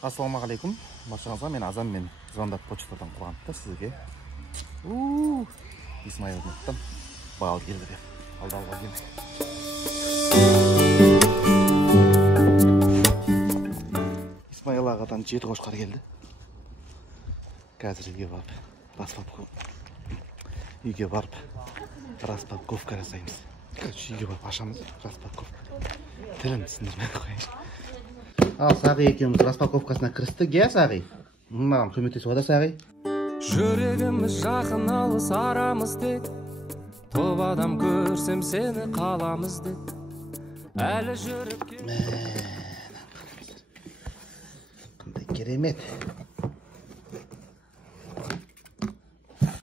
Ассалаумағалейкум. Баршаңызға мен Азам, мен звондап почтадан қуантты сізге. Исмаил ұмыттым. Бағал келді деп. Алда келді. Исмаил ағадан 7 қошқар келді. Қазір үйге барып распаковка жасаймыз. Үйге барып ашамыз распаковка. Тілін түсіндірмей қойын. Ал Сағи екеуміз распаковкасына кірістік, Сағи? Маған көмектесіп ода, Сағи? Жүрегіміз жақын алыс арамыз дед, топ адам көрсем сені қаламыз дед. Әлі жүріп Қандай керемет.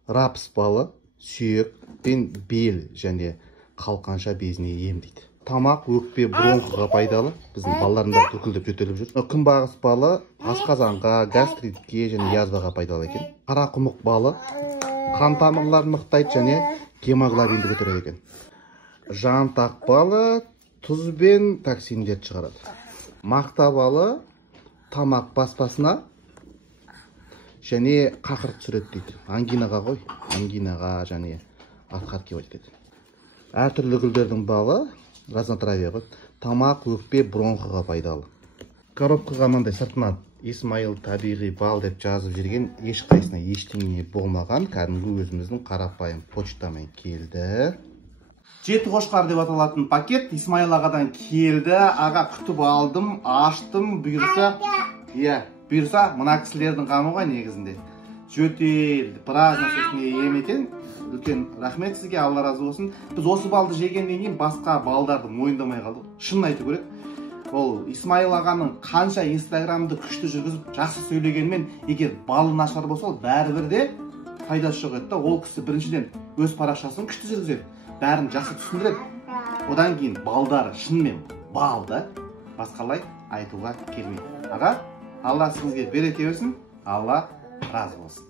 Рапс балы, сүйек пен бел және қалқанша безіне емдейді. Тамақ, өкпе, бронхға пайдалы. Біздің балаларында көкілдеп жөтеліп жүр. Күнбағыс балы асқазанға, гастритке және язваға пайдалы екен. Қарақұмық балы қан тамырларын нықтайды және гемоглобинді көтереді екен. Жантақ балы тұз бен токсиндерді шығарады. Мақта балы тамақ баспасына және қақырт түсіреді дейді. Ангинаға ғой, ангинаға және артқа өтеді. Әртүрлі гүлдердің балы разнотравие ғой. Тамақ, өкпе, бронхыға пайдалы. Коробкаға мындай сыртынан Исмаил табиғи бал деп жазып жүрген ешқайсына ештеңе болмаған, кәдімгі өзіміздің қарапайым почтамен келді. 7 қошқар деп аталатын пакет Исмаил ағадан келді. Аға күтіп алдым, аштым, бұйырса. Бұйырса, мына кісілердің қамы ғой негізінде. Жөтел, біраз нәрсесіне еметін. Үлкен рахмет сізге, Алла разы болсын. Біз осы балды жегеннен кейін басқа балдарды мойындамай қалдық. Шынын айту керек. Ол Исмаил ағаның қанша инстаграмды күшті жүргізіп, жақсы сөйлегенмен, егер балы нашар болса, ол бәрібір де пайдасы жоқ еді. Ол кісі біріншіден өз парақшасын күшті жүргізеді, бәрін жақсы түсіндіреді. Одан кейін балдары шынымен балды, басқалай айтуға келмейді. Аға, Алла сізге береке берсін, Алла разы болсын.